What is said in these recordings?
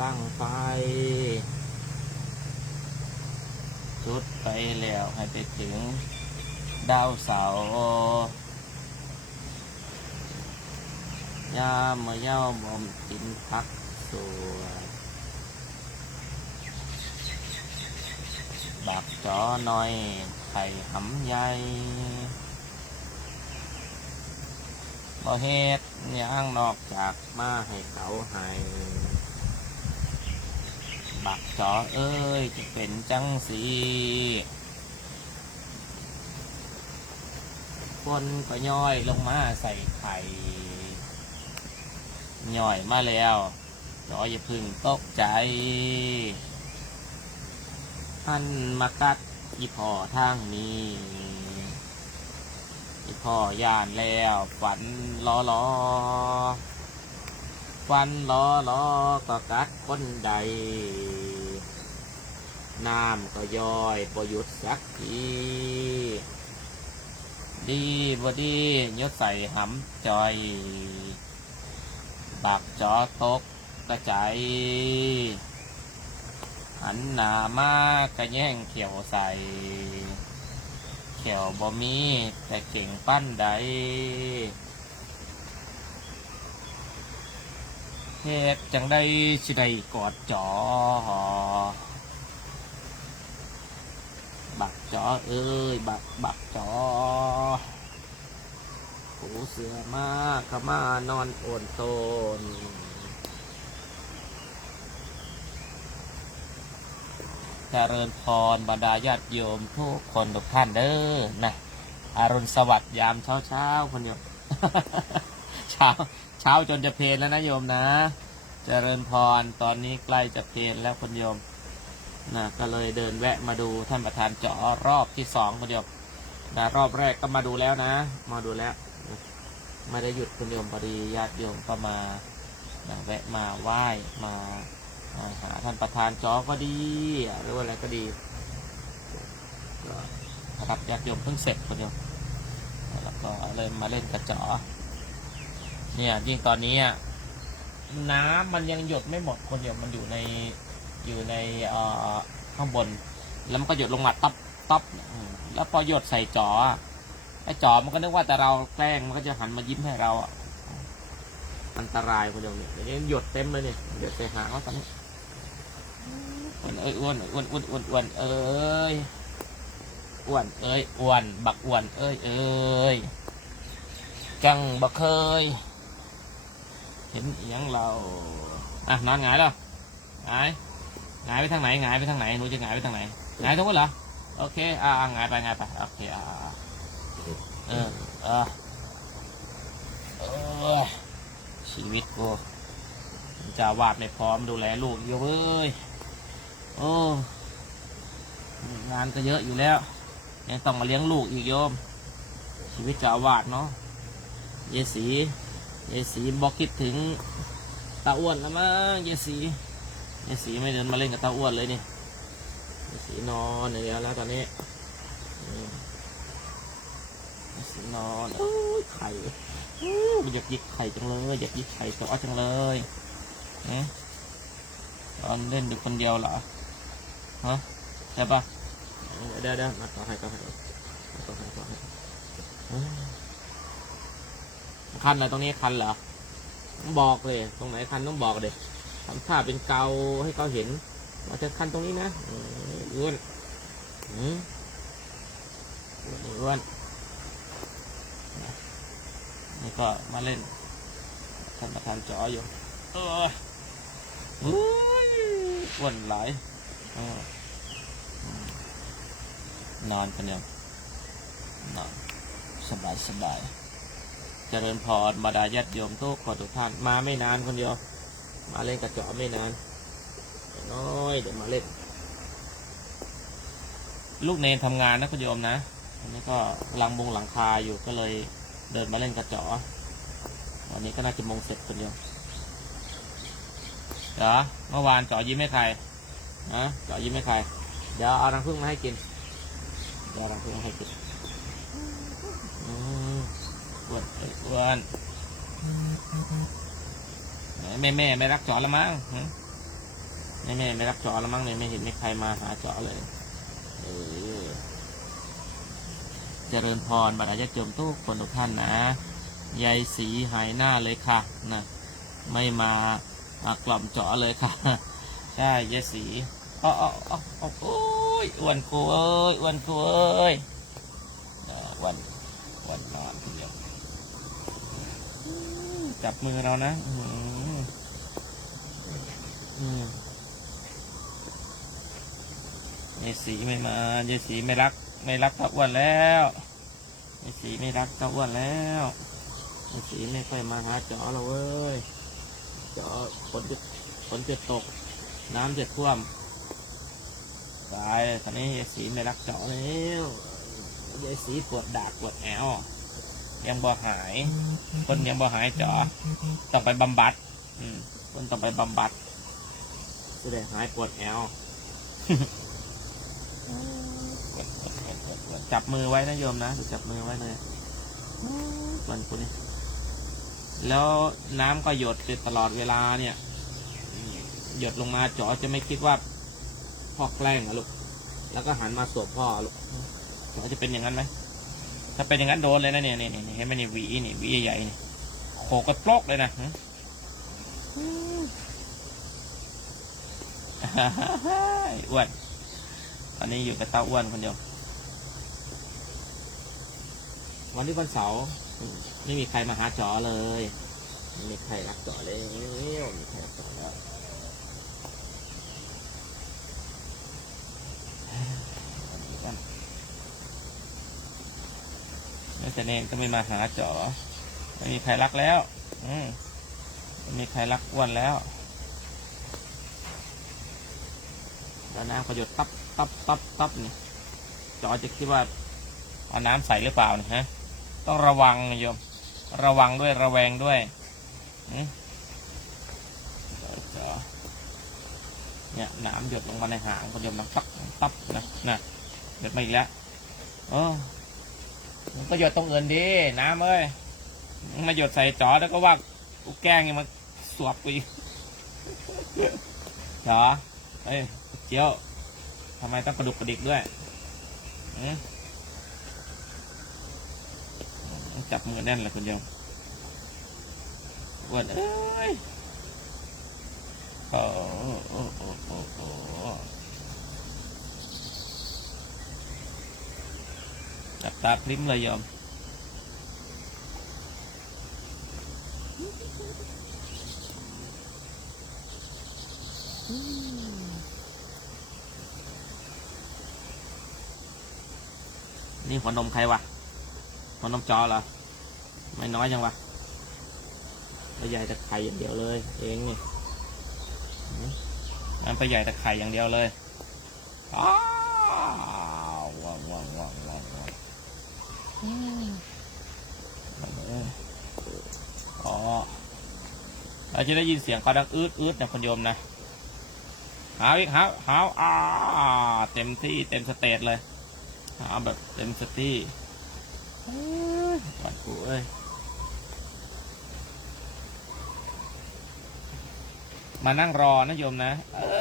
ตั้งไฟจุดไปแล้วให้ไปถึงดาวเสาร์ยามเมื่อเย้าบอมกินพักสวยบักจอน้อยไข่หำใหญ่บ่เฮ็ดหยังนอกจากมาให้เขาให้ บักจอเอ้ยจะเป็นจังสีคนก็ย่อยลงมาใส่ไข่ย่อยมาแล้วจออย่าพึ่งตกใจท่านมากัดอีพ่อทางนี้อีพ่อย่านแล้วฝันล้อล้อ ฟันล้อล้อก็กัดคนใด น้ำก็ย้อยประยุดสักทีดีบดียศใส่หำจอยบักจอตกกระจายหันหนามากระแย่งเขียวใส่ เขียวบ่มีแต่เก่งปั้นใด เฮ็ดจังได้สิได้กอดจอหอบักจอเอ้ยบักบักจอหูเสือมากขมานอนโอนโตนเจริญพรบรรดาญาติโยมทุกคนทุกท่านเด้อนะอารุณสวัสดิ์ยามเช้าเช้าคนโยมเช้า เช้าจนจะเพลนแล้วนะโยมนะเจริญพรตอนนี้ใกล้จะเพลนแล้วคุณโยมนะก็เลยเดินแวะมาดูท่านประธานเจาะรอบที่สองคุณโยมนะรอบแรกก็มาดูแล้วนะ มาดูแล้วไม่ได้หยุดคุณโยมพอดีญาติโยมก็มานะแวะมาไหว้มาหาท่านประธานจอก็ดีหรือว่าอะไรก็ดีก็รับญาติโยมเพิ่งเสร็จคุณโยมแล้วก็เลยมาเล่นกระเจาะ เนี่ยยิ่งตอนนี้อะน้ำมันยังหยดไม่หมดคนเดียวมันอยู่ในอยู่ในเอ่อข้างบน แล้วมันก็หยดลงมาตับตับแล้วพอหยดใส่จออไอ้จอมันก็นึกว่าแต่เราแกล้งมันก็จะหันมายิ้มให้เราอะอันตรายคนเดียวเนี่ยเดี๋ยวนี้หยดเต็มเลยเนี่ยหยดใส่หางแล้วตอนนี้อ้วนเอ้ยอ้วนอ้วนอ้วนอ้วนอ้วนเอ้ยอ้วนเอ้ยอ้วนบักอ้วนเอ้ยเอ้ยจังบ่เคย เห็นอหยังเราอะนอนหงายแล้วหงายหงายไปทางไหนหงายไปทางไหนหนูจะหงายไปทางไหนหงายตรงนู้นเหรอโอเคอ่าหงายไปหงายไปโอเคอ่าเออเออเออชีวิตกูจะวาดไม่พร้อมดูแลลูกอยู่เว้ยโอ้งานก็เยอะอยู่แล้วยังต้องมาเลี้ยงลูกอีกโยม ชีวิตจะวาดเนาะเยสี เยสีบอกคิดถึงตาอ้วนแล้วมั้งเยสีเยสีไม่เดินมาเล่นกับตาอ้วนเลยนี่เยสีนอนอย่างเดียวแล้วตอนนี้เยสีนอนอ้ยไข่อู้อยากยิกไข่จังเลยอยากยิกไข่ตัวจังเลยเนี่ยตอนเล่นอยู่คนเดียวเหรอฮะใช่ปะเดี๋ยวเดี๋ยวมาต่อให้ต่อให้ต่อให้ต่อให้ คันอะไรตรงนี้คันเหรอต้องบอกเลย ตรงไหนคันต้องบอกเลยทำท่าเป็นเกาให้เขาเห็นว่าจะคันตรงนี้นะอ้วนอืมอ้วนอ้วนนี่ก็มาเล่นท่านประธานจออยู่เอออุ้ยอ้วนหลายเอออืมนอนกันยังนอนสบายสบาย เจริญพรบรรดาญาติโยมทุกคนทุกท่านมาไม่นานคนเดียว มาเล่นกระเจาะไม่นานน้อยเดี๋ยวมาเล่น ลูกเนนทำงานนะคุณโยมนะอันนี้ก็ลังบงหลังคาอยู่ก็เลยเดินมาเล่นกระเจาะวันนี้ก็น่าจะมงเสร็จคนเดียวเหรอเมื่อวานเจาะยิ้มให้ใครนะเจาะยิ้มให้ใคร เดี๋ยวเอารังผึ้งมาให้กินเดี๋ยวเอารังผึ้งมาให้กิน อ้วนเอ้อ้วนแม่แม่ไม่รักจอละมั้งหึนี่แม่ไม่รักจาะแล้วมั้งเนี่ยไม่เห็นมีใครมาหาจาะเลย เออเจริญพรบรรดาญาติโยมทุกคนทุกท่านนะยายสีหายหน้าเลยค่ะนะไม่มามากล่อมเจาะเลยค่ะใช่ยายสีอ๋ออ๋ออ๋อโอ้ยอ้วนกูเอ้ยอ้วนกูเอ้ยวันวันนอนทีเดียว จับมือเรานะอืมยายสีไม่มายายสีไม่รัก ไม่รักตาอ้วนแล้วยายสีไม่รักตาอ้วนแล้วยายสีไม่ค่อยมาหาจาะเราเว้ยเจาฝนจะฝนจะตก น้ำจะท่วมตายตอนนี้ยายสีไม่รักจาะแล้วยายสีปวดดากปวดแอว ยังบ่หายคนยังบ่หายเจาะต้องไปบำบัด อืมคนต้องไปบำบัดจะได้หายปวดแอวจับมือไว้นะโยมนะจับมือไว้เลยวันคุณนี่แล้วน้ำก็หยดตลอดเวลาเนี่ยหยดลงมาจอจะไม่คิดว่าพ่อแกล้งอะลูกแล้วก็หันมาสวมพ่อลูกจอจะเป็นอย่างนั้นไหม ถ้าเป็นอย่างนั้นโดนเลยนะเนี่ยเนี่ยเนี่ยเห็นไหมนี่หวีนี่วีใหญ่นี่โขกกระโปลกเลยนะอ้วนตอนนี้อยู่กับเต้าอ้วนคนเดียว วันนี้วันเสาร์ไม่มีใครมาหาจอเลย ไม่มีใครรักจอเลยไม่มีใครรักจอแล้ว แม่แต่เนนก็ไม่มาหาจอไม่มีใครรักแล้ว อืมไม่มีใครรักอ้วนแล้วแล้วน้ำก็หยดตับตับตับตับนี่จอจะคิดว่าเอาน้ำใส่หรือเปล่านยฮะ ต้องระวังโยม ระวังด้วยระแวงด้วยเนี่ยน้ำหยดลงมาในหางคุณโยมน้ำตับตับนะนะหยดมาอีกแล้วเออ มันก็หยดตรงอื่นดีน้ำเอ้ยมาหยดใส่จอแล้วก็ว่ากูแกล้งยังมาสวบกูอีกจอเอ้ยเจียวทำไมต้องกระดุกกระดิกด้วยจับมือแน่นเลยคุณโยมอ้วนเอ้ยโอ้โอ้โอ้โอ้ จับตาพลิ้มเลยโยมนี่หัวนมใครวะมันน้ำจอเหรอ ไม่น้อยจังวะตัวใหญ่แต่ไข่อย่างเดียวเลย เองนี่มันตัวใหญ่แต่ไข่อย่างเดียวเลยอ้าวว้าวว้าวว้าวว้าวว้าว อ๋อเราจะได้ยินเสียงเขาดังอืดอืดนะคุณโยมนะหาวอีกหาวหาวอ้าเต็มที่เต็มสเตจเลยหาวแบบเต็มสตี้หวานกูเอ้ยมานั่งรอนะโยมนะเอ้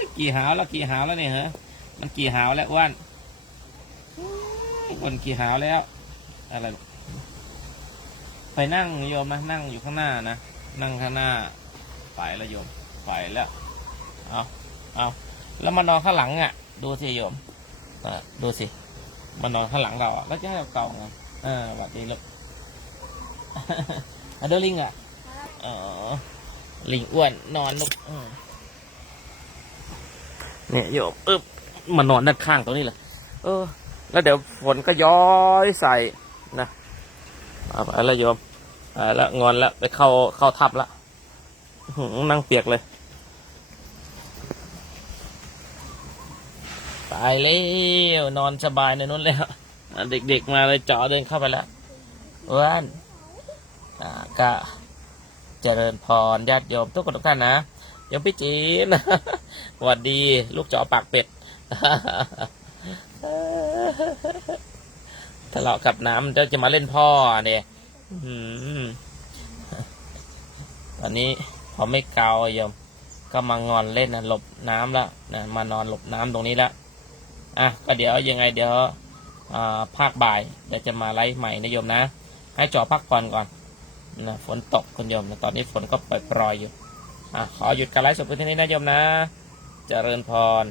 ยกี่หาวแล้วกี่หาวแล้วเนี่ยเหรอมันกี่หาวแล้วอ้วน อ้วนกี่หาวแล้ว อะไรไปนั่งโยมนะนั่งอยู่ข้างหน้านะนั่งข้างหน้าไปแล้วโยมไปแล้วเอาเอาแล้วมานอนข้างหลังอะ ดูสิโยมอะดูสิมานอนข้างหลังเราอะแล้วจะให้เราเก่าไงเออแบบนี้เลยอะเดอลิงอะอ๋อลิงอ้วนนอนลูกเนี่ยโยมเอึบมานอนด้านข้างตรงนี้เลยเออ แล้วเดี๋ยวฝนก็ย้อยใส่นะเอาไปล้วโยมอ่าแล้วงอนแล้วไปเข้าเข้าทับละหืนั่งเปียกเลยตายแล้วนอนสบายในนู้นแล้วเด็กๆมาเลยเจาะเดินเข้าไปแล้วอ้วนอ่าก็เจริญพรญาติโยมทุกคนทุกท่านนะโยมพี่จีนสวัสดี ลูกเจาะปากเป็ด ทะเลาะกับน้ำจะจะมาเล่นพ่อเนี่ยอตอนนี้พอไม่เกาโยม ก็มางอนเล่นนะหลบน้ำแล้วนะมานอนหลบน้ำตรงนี้แล้วอะก็เดี๋ยวยังไงเดี๋ยวภาคบ่ายเดี๋ยวจะมาไลฟ์ใหม่นะโยมนะ ให้จอพักผ่อนก่อนนะฝนตกคุณโยมนะตอนนี้ฝนก็ปล่อยๆอยู่อะขอหยุดการไลฟ์สดเพียงเท่านี้นะโยมนะ เจริญพร